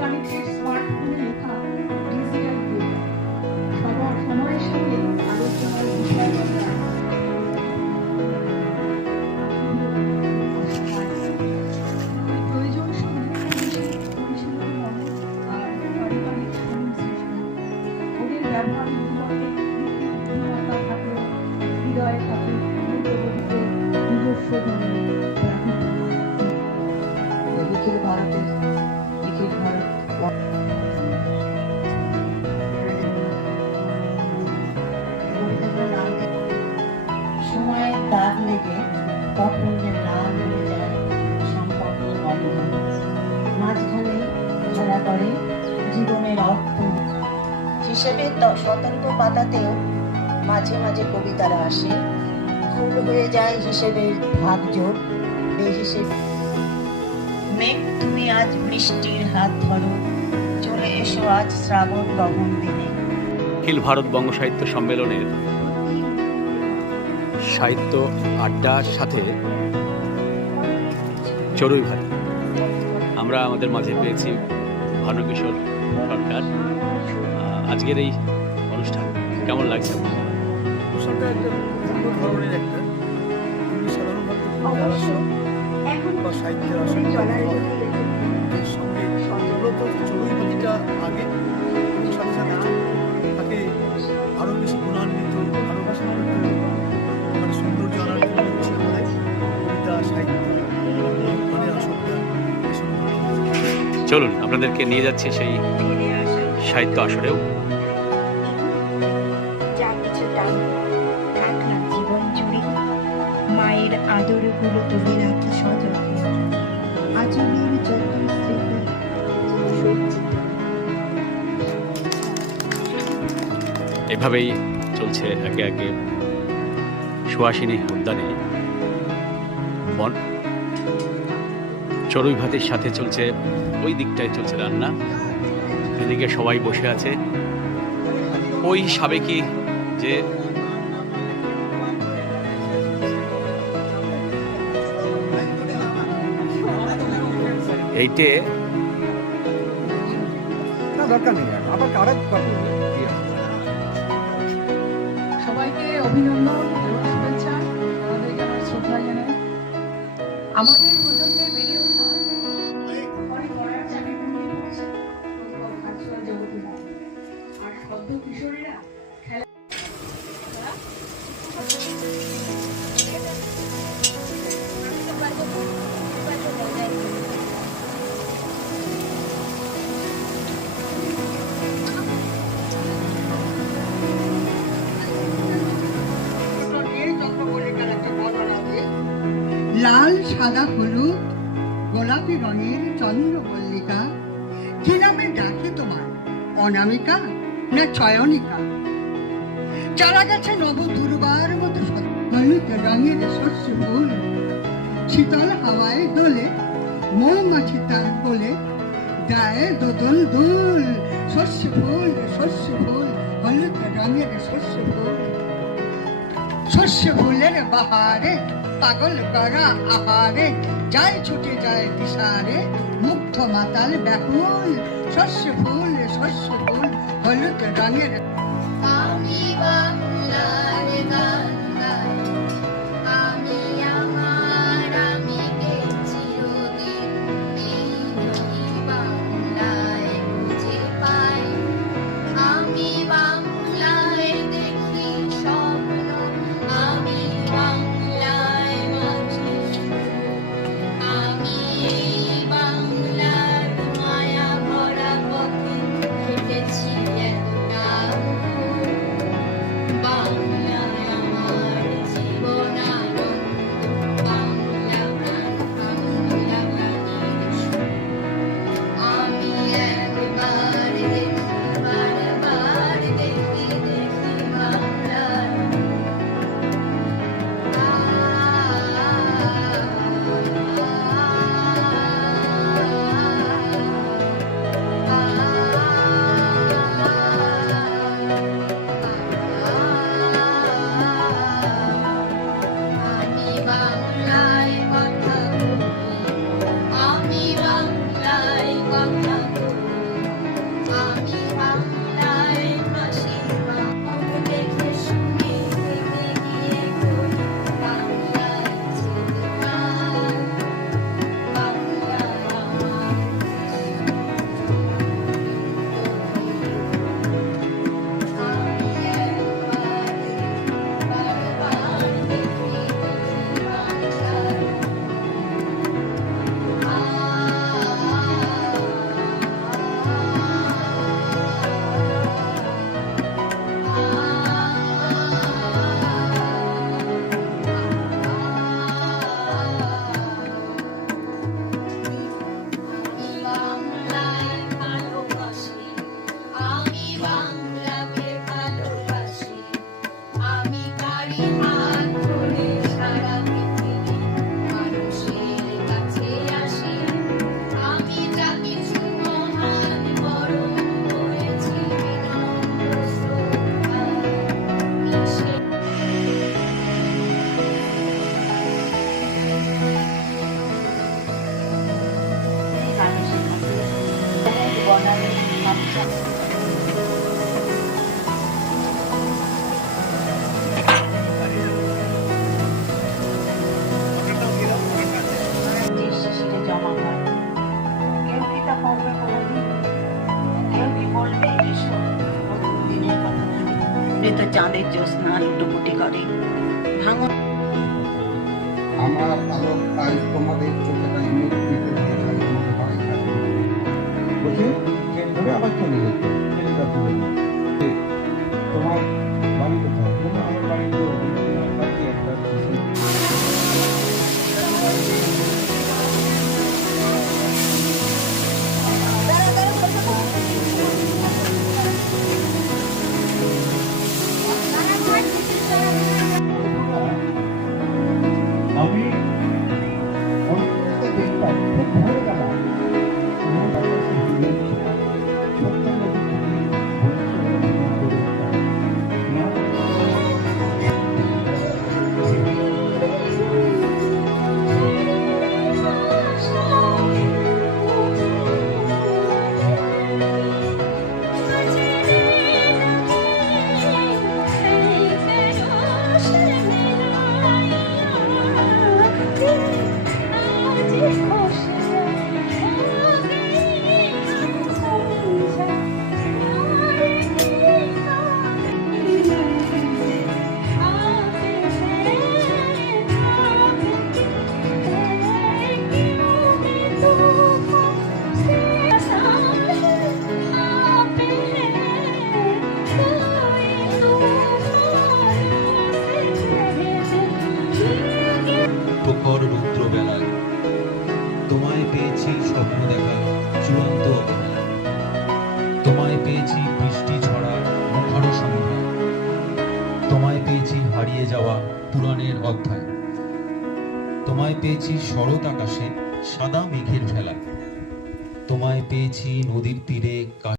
Connected স্মার্টফোনে লেখা digital বই সবার সময়ের সঙ্গে আলোচনার বিষয় প্রয়োজন পরিষেবার মনে আর পারিবারিক সংশ্লিষ্ট ওদের ব্যবহার বুদ্ধিমত্তা থাকে, হৃদয় থাকে, মূল্যবোধিত নিজস্ব নিখিল ভারতের নিখিল ভারত সময়ের দাগ লেগে পথের লাল হয়ে যায় সম্পর্কের বন্ধন, মাঝখানে ধরা পড়ে জীবনের অর্থ হিসেবে। স্বতন্ত্র পাতাতেও মাঝে মাঝে কবিতারা আসে, ফুল হয়ে যায় হিসেবের ভাগযোগ বেহিসেবে। মেঘ তুমি আজ বৃষ্টির হাত ধরো, চলে এসো আজ শ্রাবণ গহন দিনে। অখিল ভারত বঙ্গ সাহিত্য সম্মেলনের সাহিত্য আড্ডার সাথে চড়ুই ভাতি আমরা আমাদের মাঝে পেয়েছি ভানুকিশোর সরকার। আজকের এই অনুষ্ঠান কেমন লাগছে? অনুষ্ঠানটা একটা অন্য ধরনের একটা সাধারণভাবে বা সাহিত্যের আসন এর সঙ্গে মূলত চড়ুই ভাতিটা আগে এবং সাথে সাথে তাকে আরও বেশি গুণান্বিত, আরও বেশি মানে সৌন্দর্য আনার জন্য হচ্ছে আমাদের কবিতা সাহিত্য মানে আসনটা এই সৌন্দর্য। চলুন আপনাদেরকে নিয়ে যাচ্ছি সেই সাহিত্য আসরেও। মায়ের আদরগুলো তুলে রাখি সযত্নে, আচলের যত স্মৃতি এভাবেই চলছে একে একে সুহাসিনী উদ্যানে বন। চড়ুই ভাতির সাথে চলছে ওই দিকটায় চলছে রান্না, এদিকে সবাই বসে আছে। ওই সাবেকি যে এইটে না দরকার নেই, আবার কারা সবাইকে অভিনন্দন এবং শুভেচ্ছা, আমাদের জানার শ্রদ্ধা জানাই। আমাদের প্রজন্মের বেড়ে ওঠা অনেক পড়ার চাকরি করছে ভার্চুয়াল জগতে, আর সদ্য কিশোরীরা খেলা লাল সাদা হলুদ গোলাপি রঙের চন্দ্রমল্লিকা, কি নামে ডাকে তোমার? অনামিকা না চয়নিকা? চারা গাছে নব দুর্বার মতো হলুদ রঙের শস্য ফুল, শীতল হাওয়ায় দোলে মৌমাছি তার কোলে দেয় দোদল দুল। শস্য ফুল হলুদ রঙের শস্য ফুল, শস্য ফুলের বাহারে পাগল করা আহারে যায় ছুটে যায় দিশারে, মুগ্ধ মাতাল ব্যাকুল। শস্য ফুল হলুদ রঙের। আমি বাংলার গান গাই, আমি আমার আমিকে চিরদিন এই বাংলায় খুঁজে পাই। আমি বাংলায় দেখি স্বপ্ন, আমি বাংলায় বাঁচি সুর। আমি এই বাংলার মায়া ভরা পথে হেঁটেছি এতটা যে শিশিরে জমা হয় কেউ কি তা করবে কোনোদিন? কেউ কি বলবে এসো প্রথম দিনের কথা বলি? মৃত চাঁদের জ্যোৎস্না লুটোপুটি করে ভাঙন আমার আলোক আজ তোমাদের চোখে তাই মেঘ মেঘে দিয়ে তাই তোমাকে বাড়ি থাকবে বলছে ট্রেন ধরে আবার চলে যেত ট্রেনটা ধরে তোমার বাড়ি কোথায় বললো আমার বাড়ি তো কাছে একটা আমি অনেকটা দেখতাম খুব ভোরবেলা ছোট্ট নদী প্রখর রুদ্র বেলায় তোমায় পেয়েছি স্বপ্ন দেখা চূড়ান্ত অবহেলায়। তোমায় পেয়েছি বৃষ্টি ছড়া মুখর সন্ধ্যায়। তোমায় পেয়েছি হারিয়ে যাওয়া পুরাণের অধ্যায়। তোমায় পেয়েছি শরৎ আকাশে সাদা মেঘের ভেলায়। তোমায় পেয়েছি নদীর তীরে